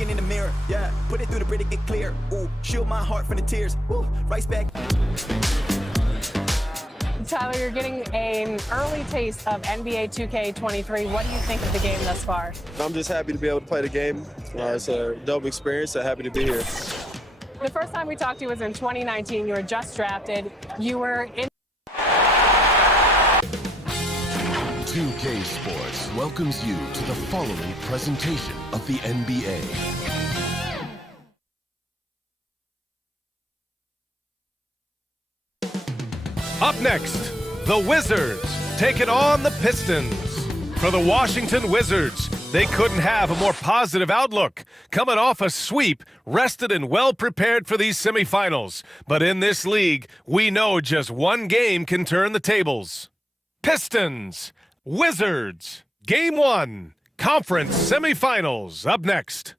looking in the mirror, yeah. Put it through the Brit to get clear. Ooh, shield my heart from the tears. Ooh, right back. Tyler, you're getting an early taste of NBA 2K23. What do you think of the game thus far? I'm just happy to be able to play the game. It's a dope experience, so happy to be here. The first time we talked to you was in 2019. You were just drafted. You were in 2K Sports welcomes you to the following presentation of the NBA. Up next, the Wizards taking on the Pistons. For the Washington Wizards, they couldn't have a more positive outlook. Coming off a sweep, rested and well prepared for these semifinals. But in this league, we know just one game can turn the tables. Pistons, Wizards, Game 1, Conference Semifinals, up next.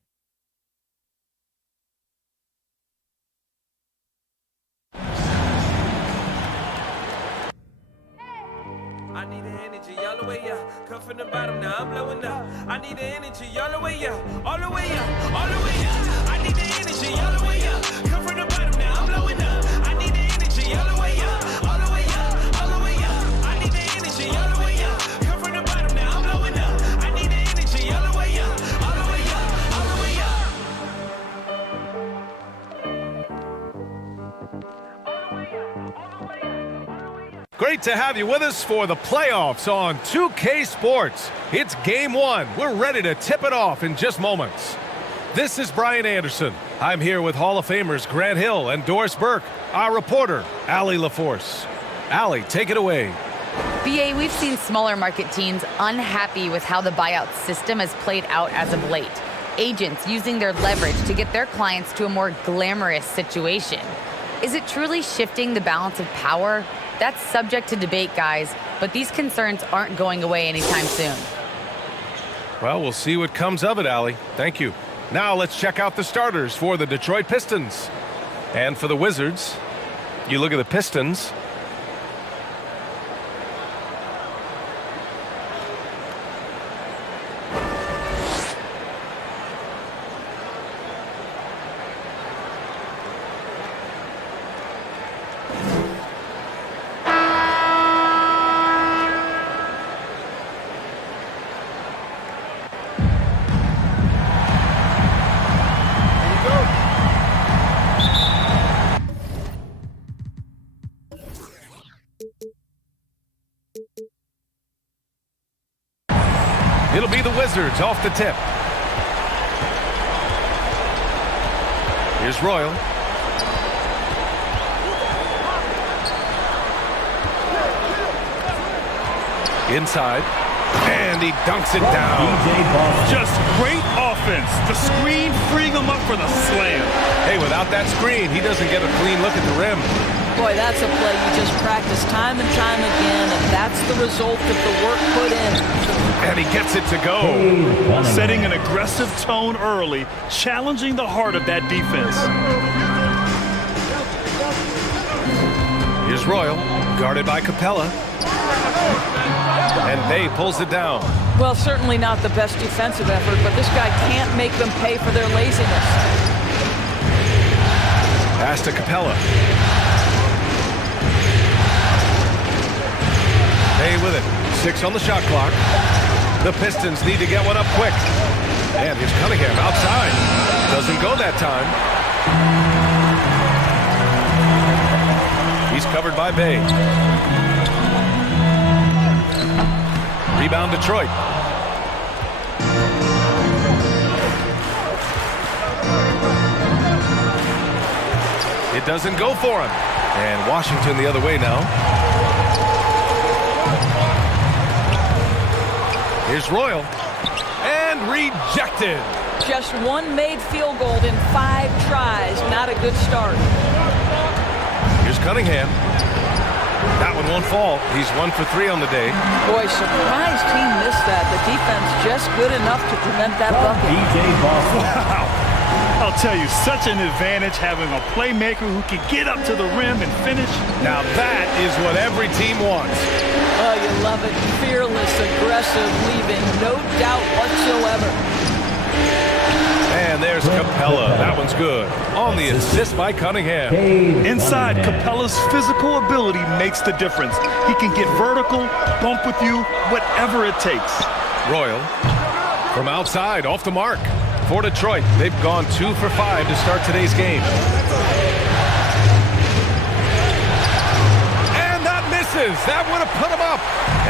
I need the energy all the way up. Come from the bottom, now I'm blowing up. I need the energy all the way up, all the way up, all the way up. I need the energy all the way up. Come from the bottom, now I'm blowing up. I need the energy all the way up, all the way up, all the way up. I need the energy all the way up. Come from the bottom, now I'm blowing up. I need the energy all the way up, all the way up, all the way up. Great to have you with us for the playoffs on 2K Sports. It's Game 1. We're ready to tip it off in just moments. This is Brian Anderson. I'm here with Hall of Famers Grant Hill and Doris Burke, our reporter, Allie LaForce. Allie, take it away. BA, we've seen smaller market teams unhappy with how the buyout system has played out as of late. Agents using their leverage to get their clients to a more glamorous situation. Is it truly shifting the balance of power? That's subject to debate, guys, but these concerns aren't going away anytime soon. Well, we'll see what comes of it, Allie. Thank you. Now let's check out the starters for the Detroit Pistons. And for the Wizards, you look at the Pistons. It'll be the Wizards off the tip. Here's Royal. Inside. And he dunks it down. Just great offense. The screen freeing him up for the slam. Hey, without that screen, he doesn't get a clean look at the rim. Boy, that's a play you just practice time and time again, and that's the result of the work put in. And he gets it to go. Setting an aggressive tone early, challenging the heart of that defense. Here's Royal, guarded by Capella. And Bay pulls it down. Well, certainly not the best defensive effort, but this guy can't make them pay for their laziness. Pass to Capella. Bay with it. 6 on the shot clock. The Pistons need to get one up quick. And here's Cunningham outside. Doesn't go that time. He's covered by Bay. Rebound Detroit. It doesn't go for him. And Washington the other way now. Here's Royal. And rejected. Just one made field goal in 5 tries. Not a good start. Here's Cunningham. That one won't fall. He's 1 for 3 on the day. Boy, surprised he missed that. The defense just good enough to prevent that bucket. Wow. I'll tell you, such an advantage having a playmaker who can get up to the rim and finish. Now that is what every team wants. Oh, you love it. Fearless, aggressive, leaving no doubt whatsoever. And there's Capella, that one's good. On the assist by Cunningham. Inside, Capella's physical ability makes the difference. He can get vertical, bump with you, whatever it takes. Royal from outside, off the mark. For Detroit, they've gone 2 for 5 to start today's game. And that misses. That would have put him up.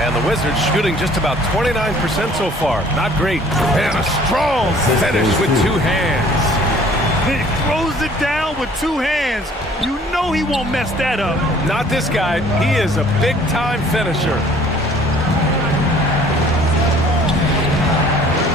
And the Wizards shooting just about 29% so far. Not great. And a strong finish with 2 hands. He throws it down with 2 hands. You know he won't mess that up. Not this guy. He is a big-time finisher.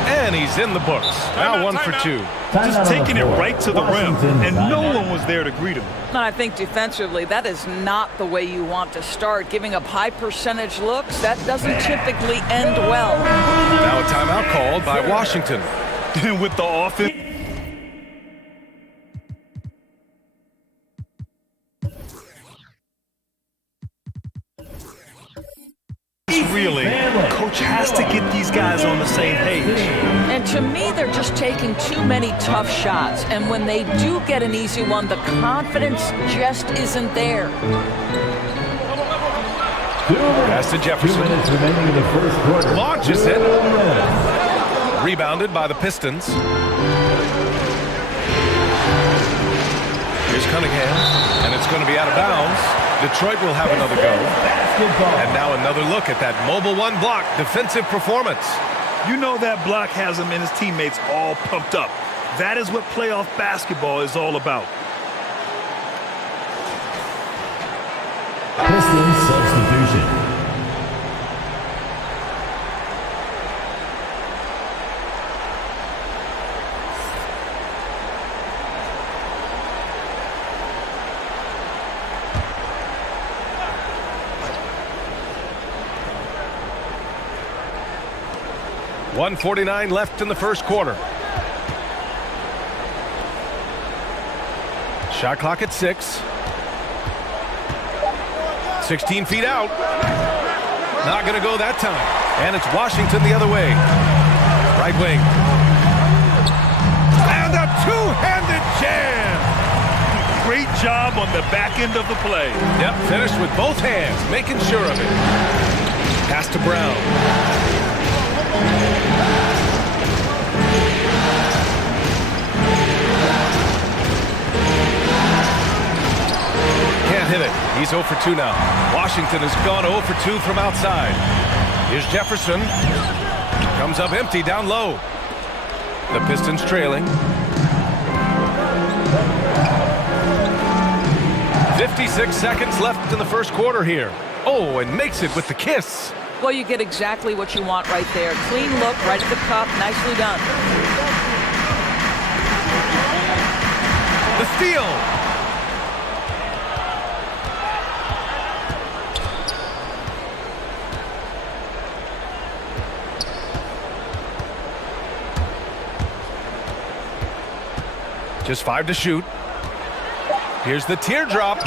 And he's in the books. Now 1 for 2. Just taking it right to the rim, and no one was there to greet him. And I think defensively, that is not the way you want to start. Giving up high percentage looks, that doesn't typically end well. Now a timeout called by Washington. And with the offense. Reeling. Coach has to get these guys on the same page. And to me, they're just taking too many tough shots. And when they do get an easy one, the confidence just isn't there. Pass to Jefferson. Launches it. Rebounded by the Pistons. Here's Cunningham. And it's going to be out of bounds. Detroit will have another go. And now another look at that mobile 1 block defensive performance. You know that block has him and his teammates all pumped up. That is what playoff basketball is all about. Pistons substitution. .149 left in the first quarter. Shot clock at 6. 16 feet out. Not going to go that time. And it's Washington the other way. Right wing. And a two-handed jam. Great job on the back end of the play. Yep, finished with both hands, making sure of it. Pass to Brown. Can't hit it. He's 0 for 2 now. Washington has gone 0 for 2 from outside. Here's Jefferson. Comes up empty down low. The Pistons trailing. 56 seconds left in the first quarter here. Oh, and makes it with the kiss. Well, you get exactly what you want right there. Clean look, right at the cup, nicely done. The steal. Just 5 to shoot. Here's the teardrop.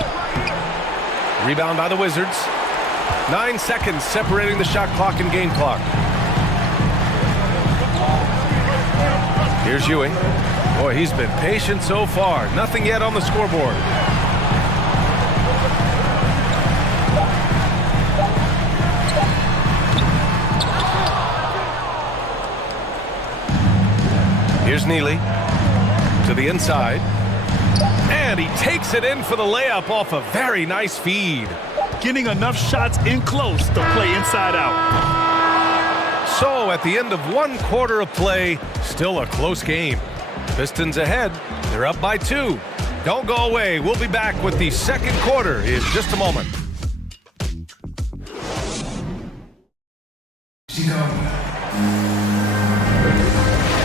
Rebound by the Wizards. 9 seconds separating the shot clock and game clock. Here's Ewing. Boy, he's been patient so far. Nothing yet on the scoreboard. Here's Neely to the inside. And he takes it in for the layup off a very nice feed. Getting enough shots in close to play inside out. So at the end of 1 quarter of play, still a close game. Pistons ahead. They're up by 2. Don't go away. We'll be back with the second quarter in just a moment.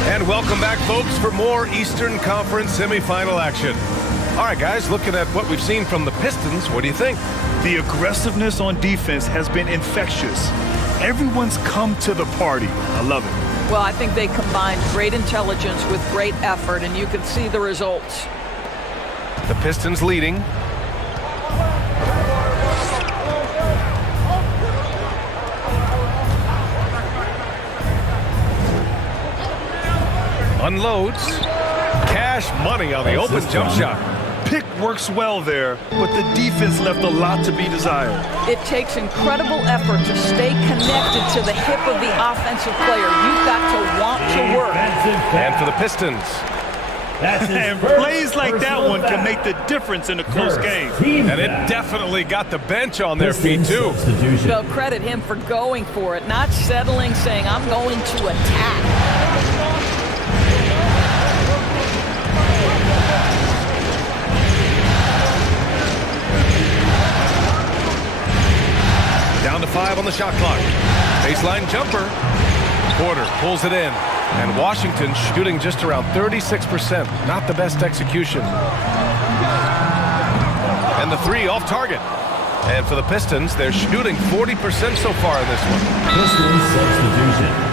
And welcome back, folks, for more Eastern Conference semifinal action. All right, guys, looking at what we've seen from the Pistons, what do you think? The aggressiveness on defense has been infectious. Everyone's come to the party. I love it. Well, I think they combined great intelligence with great effort, and you can see the results. The Pistons leading. Unloads. Cash fresh money on the open jump shot. Pick works well there, but the defense left a lot to be desired. It takes incredible effort to stay connected to the hip of the offensive player. You've got to want to work. And for the Pistons. And plays like that one can make the difference in a close game. And it definitely got the bench on their feet, too. They'll credit him for going for it, not settling, saying, I'm going to attack. Down to 5 on the shot clock. Baseline jumper. Porter pulls it in. And Washington shooting just around 36%. Not the best execution. And the 3 off target. And for the Pistons, they're shooting 40% so far in this one. Pistons substitution.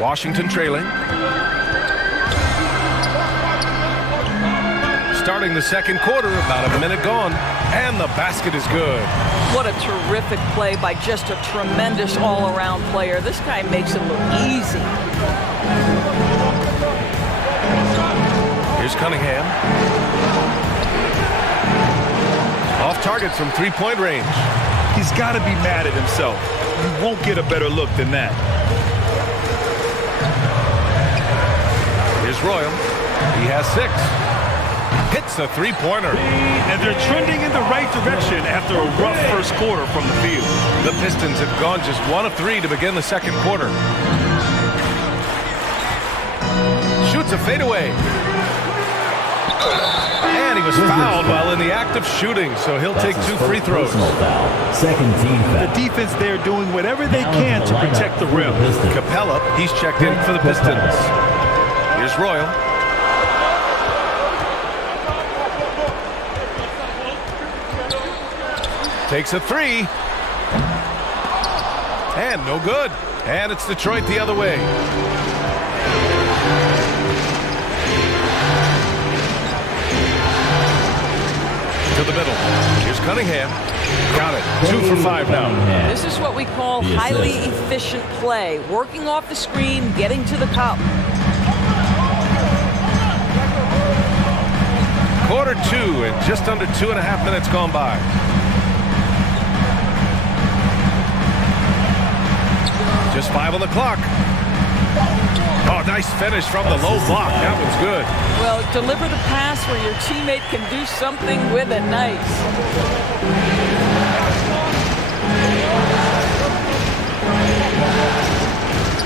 Washington trailing. Starting the second quarter, about a minute gone, and the basket is good. What a terrific play by just a tremendous all-around player. This guy makes it look easy. Here's Cunningham. Off target from three-point range. He's got to be mad at himself. You won't get a better look than that. Here's Royal. He has 6. Hits a three-pointer. And they're trending in the right direction after a rough first quarter from the field. The Pistons have gone just 1 of 3 to begin the second quarter. Shoots a fadeaway. And he was fouled while in the act of shooting, so he'll take 2 free throws. Second team foul. The defense there doing whatever they can to protect the rim. Capella, he's checked in for the Pistons. Here's Royal. Takes a 3. And no good. And it's Detroit the other way. To the middle. Here's Cunningham. Got it. 2 for 5 now. This is what we call highly efficient play. Working off the screen, getting to the cup. Quarter 2 and just under 2.5 minutes gone by. Just 5 on the clock. Oh, nice finish from the low block. That one's good. Well, deliver the pass where your teammate can do something with it. Nice.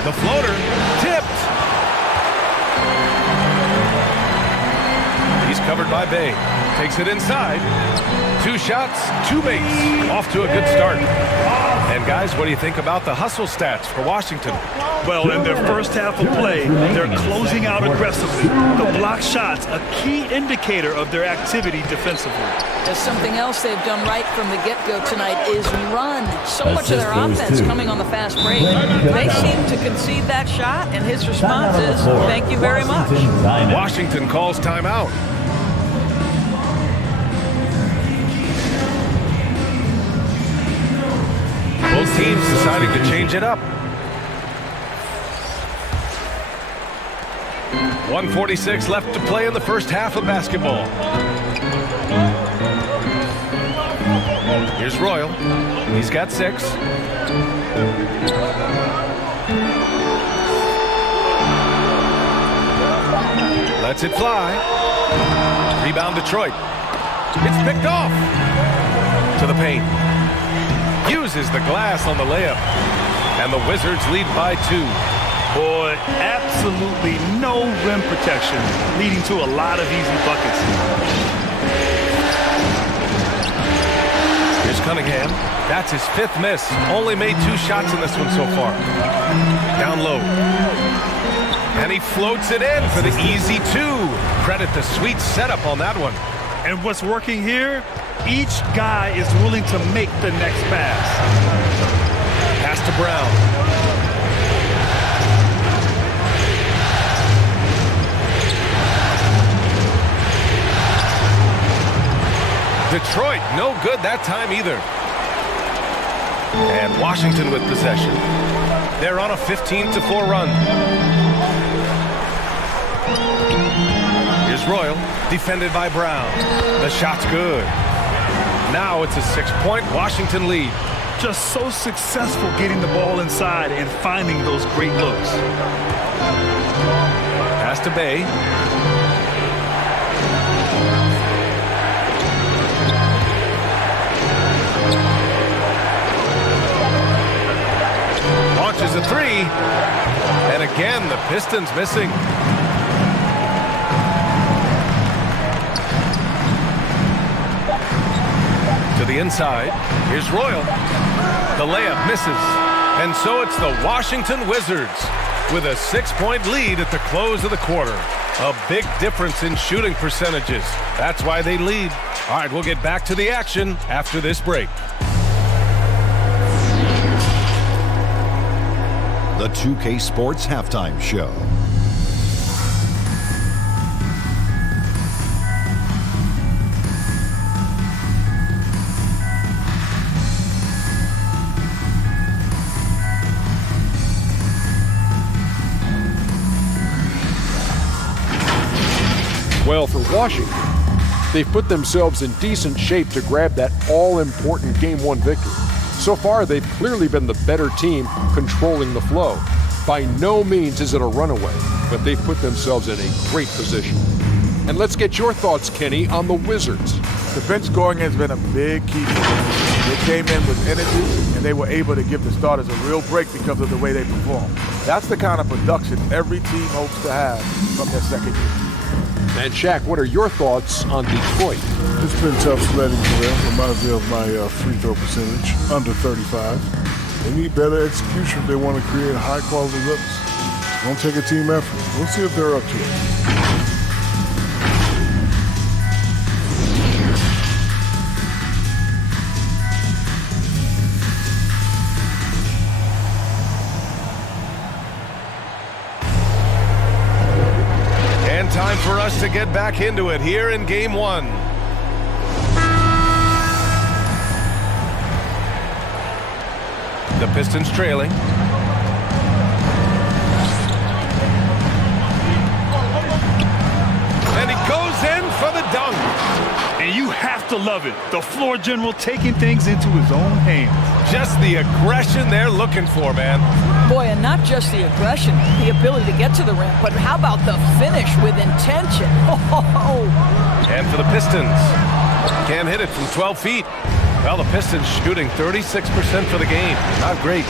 The floater tipped. He's covered by Bay. Takes it inside. 2 shots, 2 makes. Off to a good start. And guys, what do you think about the hustle stats for Washington? Well, in their first half of play, they're closing out aggressively. The block shots, a key indicator of their activity defensively. There's something else they've done right from the get-go tonight is run. So much of their offense coming on the fast break. They seem to concede that shot, and his response is, thank you very much. Washington calls timeout. Both teams deciding to change it up. 1:46 left to play in the first half of basketball. Here's Royal. He's got 6. Lets it fly. Rebound Detroit. It's picked off. To the paint. Uses the glass on the layup. And the Wizards lead by 2. Boy, absolutely no rim protection, leading to a lot of easy buckets. Here's Cunningham. That's his 5th miss. Only made 2 shots in this one so far. Down low. And he floats it in for the easy 2. Credit the sweet setup on that one. And what's working here? Each guy is willing to make the next pass. Pass to Brown. Detroit, no good that time either. And Washington with possession. They're on a 15-4 run. Here's Royal, defended by Brown. The shot's good. Now it's a 6-point Washington lead. Just so successful getting the ball inside and finding those great looks. Pass to Bay. Launches a three. And again, the Pistons missing. To the inside. Here's Royal. The layup misses. And so it's the Washington Wizards with a 6-point lead at the close of the quarter. A big difference in shooting percentages. That's why they lead. All right, we'll get back to the action after this break. The 2K Sports Halftime Show. Well, for Washington, they've put themselves in decent shape to grab that all-important Game 1 victory. So far, they've clearly been the better team controlling the flow. By no means is it a runaway, but they've put themselves in a great position. And let's get your thoughts, Kenny, on the Wizards. The bench scoring has been a big key for them. They came in with energy, and they were able to give the starters a real break because of the way they performed. That's the kind of production every team hopes to have from their second year. And Shaq, what are your thoughts on Detroit? It's been tough sledding for them. Reminds me of my free throw percentage, under 35. They need better execution if they want to create high-quality looks. It's going to take a team effort. We'll see if they're up to it. Time for us to get back into it here in Game 1. The Pistons trailing. And he goes in for the dunk. And you have to love it. The floor general taking things into his own hands. Just the aggression they're looking for, man. Boy, and not just the aggression, the ability to get to the rim, but how about the finish with intention? Oh. And for the Pistons, can't hit it from 12 feet. Well, the Pistons shooting 36% for the game. Not great.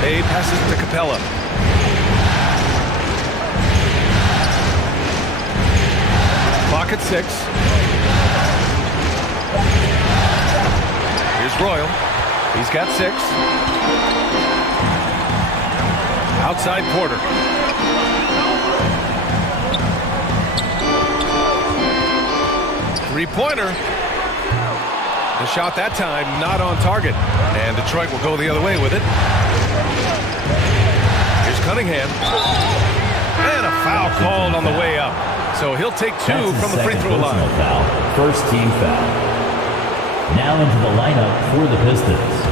They passes to Capella. Clock at 6. Here's Royal. He's got 6. Outside Porter. Three-pointer. The shot that time not on target. And Detroit will go the other way with it. Here's Cunningham. And a foul called on the way up. So he'll take 2 from the free throw line. Foul. First team foul. Now into the lineup for the Pistons.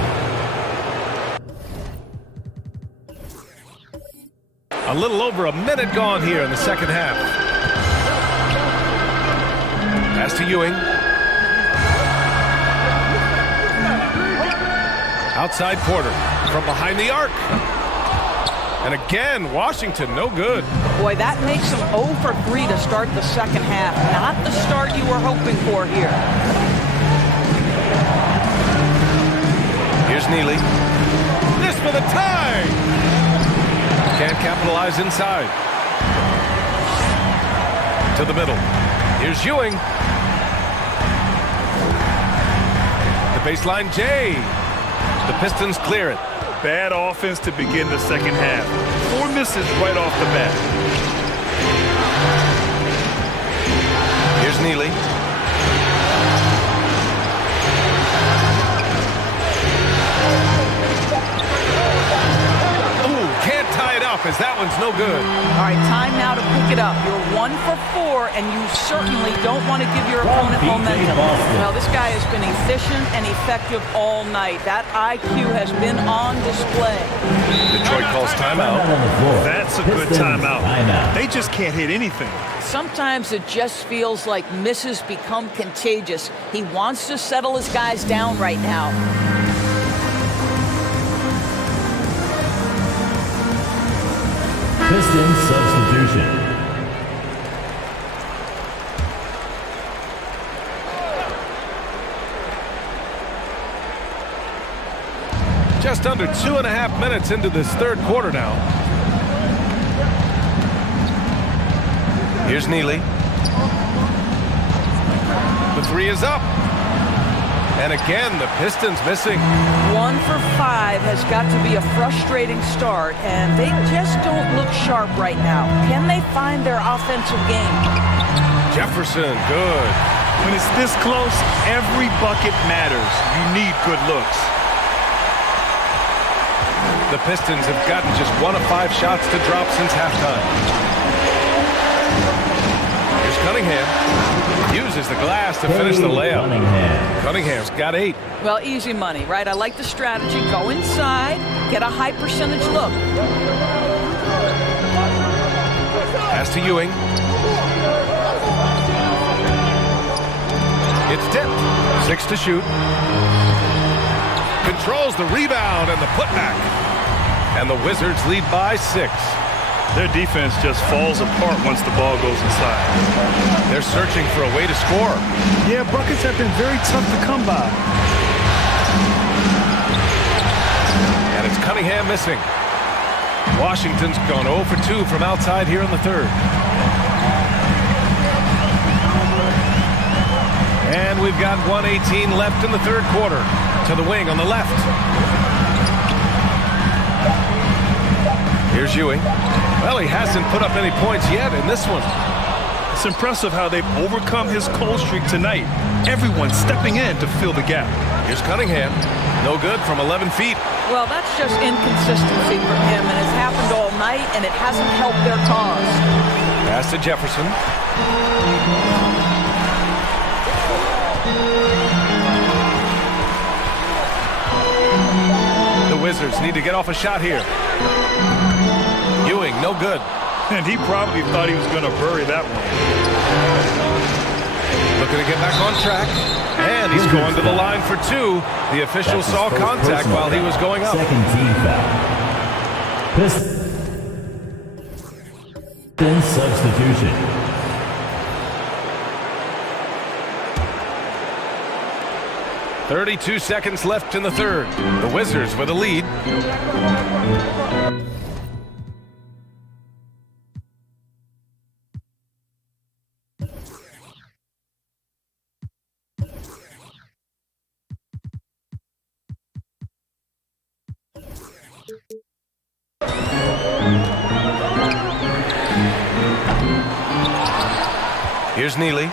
A little over a minute gone here in the second half. Pass to Ewing. Outside Porter from behind the arc. And again, Washington, no good. Boy, that makes them 0 for 3 to start the second half. Not the start you were hoping for here. Here's Neely. This for the tie! Can't capitalize inside. To the middle. Here's Ewing. The baseline J. The Pistons clear it. Bad offense to begin the second half. 4 misses right off the bat. Here's Neely. one's no good. All right, time now to pick it up. You're 1 for 4, and you certainly don't want to give your opponent momentum. Well, this guy has been efficient and effective all night. That IQ has been on display. Detroit calls timeout. That's a good timeout. They just can't hit anything. Sometimes it just feels like misses become contagious. He wants to settle his guys down right now. Pistons substitution. Just under 2.5 minutes into this third quarter now. Here's Neely. The three is up. And again, the Pistons missing. 1 for 5 has got to be a frustrating start, and they just don't look sharp right now. Can they find their offensive game? Jefferson, good. When it's this close, every bucket matters. You need good looks. The Pistons have gotten just 1 of 5 shots to drop since halftime. Here's Cunningham. Uses the glass to finish the layup. Cunningham's got 8. Well, easy money, right? I like the strategy. Go inside, get a high percentage look. Pass to Ewing. It's tipped. 6 to shoot. Controls the rebound and the putback. And the Wizards lead by 6. Their defense just falls apart once the ball goes inside. They're searching for a way to score. Yeah, buckets have been very tough to come by. And it's Cunningham missing. Washington's gone 0 for 2 from outside here in the third. And we've got 1:18 left in the third quarter. To the wing on the left. Here's Ewing. Well, he hasn't put up any points yet in this one. It's impressive how they've overcome his cold streak tonight. Everyone's stepping in to fill the gap. Here's Cunningham. No good from 11 feet. Well, that's just inconsistency for him, and it's happened all night, and it hasn't helped their cause. Pass to Jefferson. The Wizards need to get off a shot here. Ewing, no good. And he probably thought he was going to bury that one. Looking to get back on track. And he's going to the line for 2. The official saw contact while he was going up. Second team foul. Pistons substitution. .32 seconds left in the third. The Wizards with a lead. Here's Neely.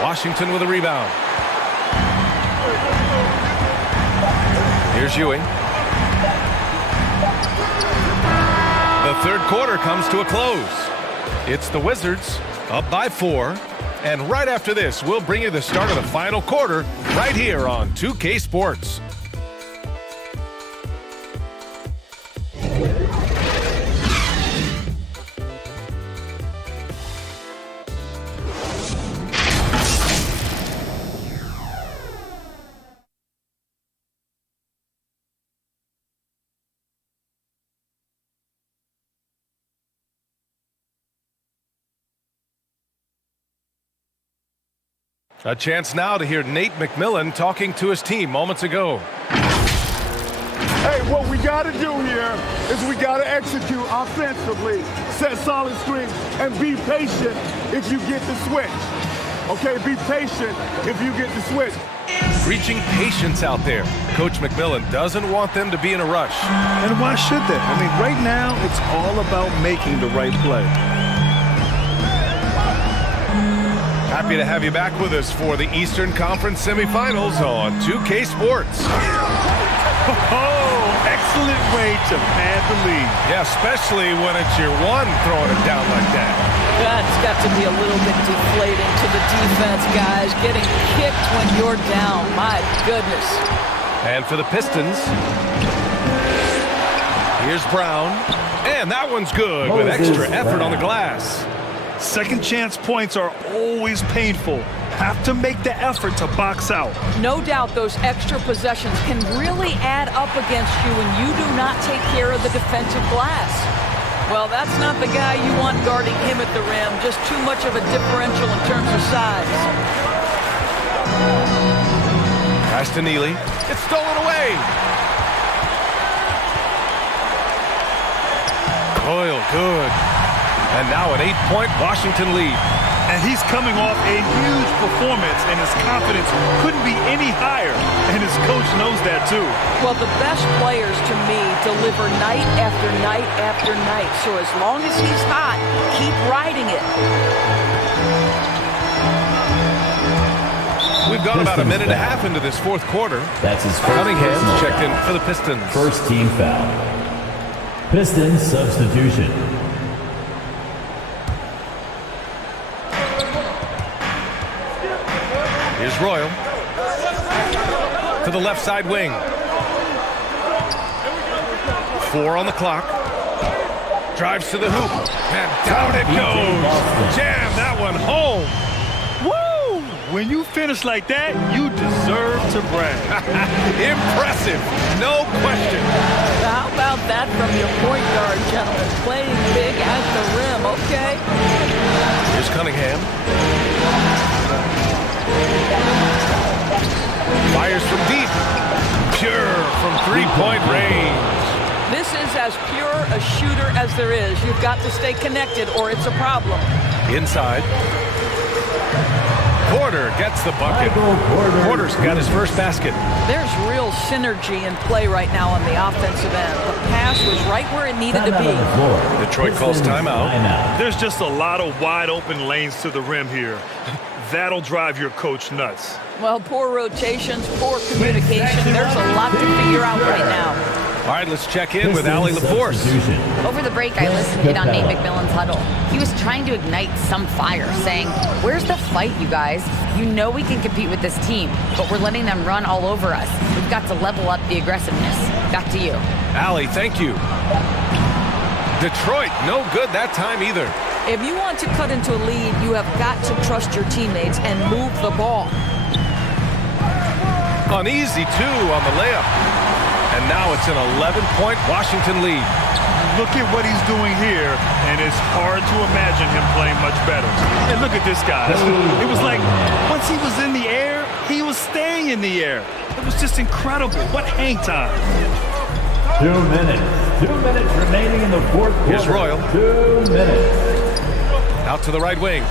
Washington with a rebound. Here's Ewing. The third quarter comes to a close. It's the Wizards up by 4. And right after this, we'll bring you the start of the final quarter right here on 2K Sports. A chance now to hear Nate McMillan talking to his team moments ago. Hey, what we got to do here is we got to execute offensively, set solid screens, and be patient if you get the switch. Okay, be patient if you get the switch. Preaching patience out there. Coach McMillan doesn't want them to be in a rush. And why should they? I mean, right now, it's all about making the right play. Happy to have you back with us for the Eastern Conference semifinals on 2K Sports. Oh, excellent way to pad the lead. Yeah, especially when it's your one throwing it down like that. That's got to be a little bit deflating to the defense, guys. Getting kicked when you're down. My goodness. And for the Pistons, here's Brown. And that one's good with extra effort on the glass. Second chance points are always painful. Have to make the effort to box out. No doubt those extra possessions can really add up against you when you do not take care of the defensive glass. Well, that's not the guy you want guarding him at the rim. Just too much of a differential in terms of size. Pass to Neely. It's stolen away. Coyle, good. And now an 8-point Washington lead. And he's coming off a huge performance, and his confidence couldn't be any higher. And his coach knows that, too. Well, the best players, to me, deliver night after night after night. So as long as he's hot, keep riding it. We've gone about a minute and a half into this fourth quarter. That's his first Cunningham personal checked in foul. for the Pistons. First team foul. Pistons substitution. Here's Royal to the left side wing. 4 on the clock. Drives to the hoop. And down it goes. Jam that one home. Woo! When you finish like that, you deserve to brag. Impressive. No question. How about that from your point guard, gentlemen? Playing big at the rim, okay? Here's Cunningham. Fires from deep. Pure from three-point range. This is as pure a shooter as there is. You've got to stay connected or it's a problem. Inside. Porter gets the bucket. Porter's got his first basket. There's real synergy in play right now on the offensive end. The pass was right where it needed to be. Detroit calls timeout. There's just a lot of wide open lanes to the rim here. That'll drive your coach nuts. Well, poor rotations, poor communication. There's a lot to figure out right now. All right, let's check in with Allie LaForce. Over the break, I listened in on Nate McMillan's huddle. He was trying to ignite some fire, saying, "Where's the fight, you guys? You know we can compete with this team, but we're letting them run all over us. We've got to level up the aggressiveness." Back to you. Allie, thank you. Detroit, no good that time either. If you want to cut into a lead, you have got to trust your teammates and move the ball. Uneasy, too, on the layup. And now it's an 11-point Washington lead. Look at what he's doing here, and it's hard to imagine him playing much better. And look at this guy. It was like once he was in the air, he was staying in the air. It was just incredible. What hang time. 2 minutes. 2 minutes remaining in the fourth quarter. Here's Royal. 2 minutes. Out to the right wing.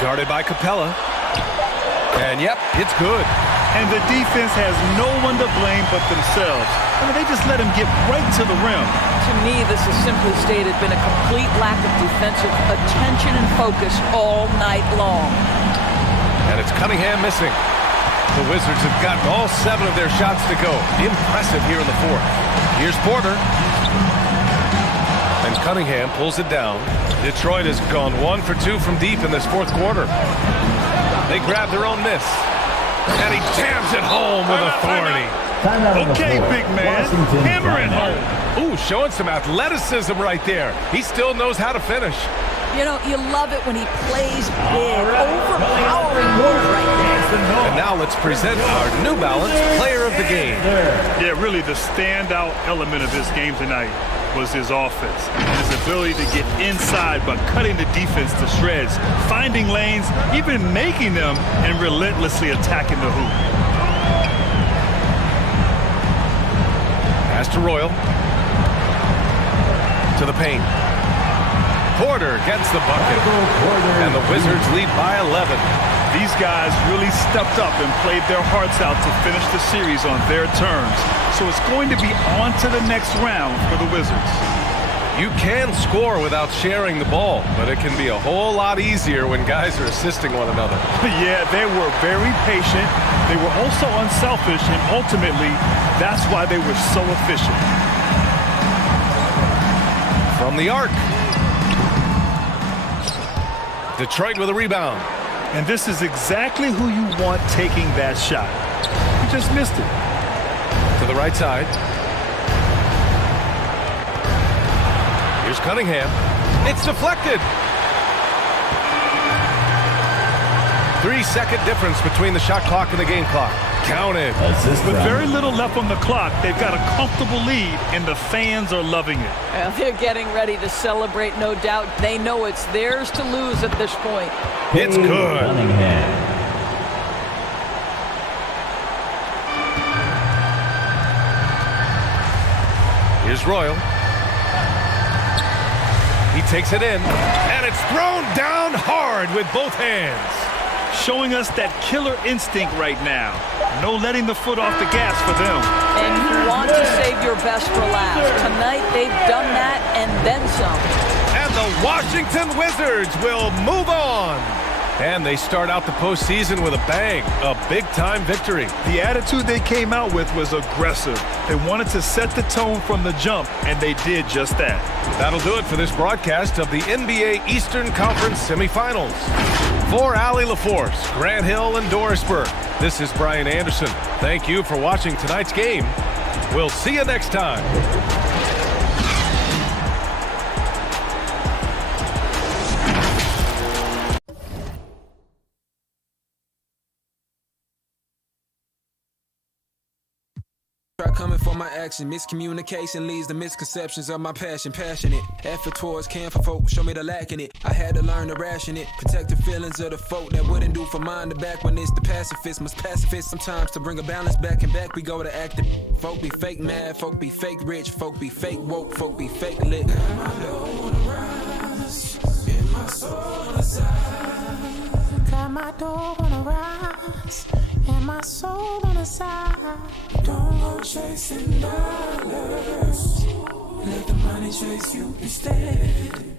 Guarded by Capella. And yep, it's good. And the defense has no one to blame but themselves. I mean, they just let him get right to the rim. To me, this has simply stated been a complete lack of defensive attention and focus all night long. And it's Cunningham missing. The Wizards have gotten all 7 of their shots to go. Impressive here in the fourth. Here's Porter. And Cunningham pulls it down. Detroit has gone 1 for 2 from deep in this fourth quarter. They grab their own miss. And he jams it home with authority. Okay, big man. Hammer it home. Ooh, showing some athleticism right there. He still knows how to finish. You know, you love it when he plays big, overpowering move right there. And now let's present our New Balance Player of the Game. Yeah, really the standout element of this game tonight was his offense. His ability to get inside by cutting the defense to shreds, finding lanes, even making them, and relentlessly attacking the hoop. Pass to Royal. To the paint. Porter gets the bucket. And the Wizards lead by 11. These guys really stepped up and played their hearts out to finish the series on their terms. So it's going to be on to the next round for the Wizards. You can score without sharing the ball, but it can be a whole lot easier when guys are assisting one another. Yeah, they were very patient. They were also unselfish, and ultimately, that's why they were so efficient. From the arc. Detroit with a rebound. And this is exactly who you want taking that shot. He just missed it. To the right side. Here's Cunningham. It's deflected. 3-second difference between the shot clock and the game clock. Counted. With very little left on the clock, they've got a comfortable lead, and the fans are loving it. Well, they're getting ready to celebrate, no doubt. They know it's theirs to lose at this point. It's good. Cunningham. Here's Royal. He takes it in, and it's thrown down hard with both hands. Showing us that killer instinct right now. No letting the foot off the gas for them. And you want to save your best for last. Tonight, they've done that and then some. And the Washington Wizards will move on. And they start out the postseason with a bang, a big-time victory. The attitude they came out with was aggressive. They wanted to set the tone from the jump, and they did just that. That'll do it for this broadcast of the NBA Eastern Conference semifinals. For Allie LaForce, Grant Hill, and Dorisburg, this is Brian Anderson. Thank you for watching tonight's game. We'll see you next time. Try coming for my action. Miscommunication leads to misconceptions of my passion. Passionate effort towards caring for folk. Show me the lack in it. I had to learn to ration it. Protect the feelings of the folk that wouldn't do for mine to back when it's the pacifist. Must pacifist sometimes to bring a balance back and back. We go to active. Folk be fake mad. Folk be fake rich. Folk be fake woke. Folk be fake lit. Got my dough on the rise. And my soul on the side. Got my dough on the rise. And my soul on the side. Don't go chasing dollars. Let the money chase you instead.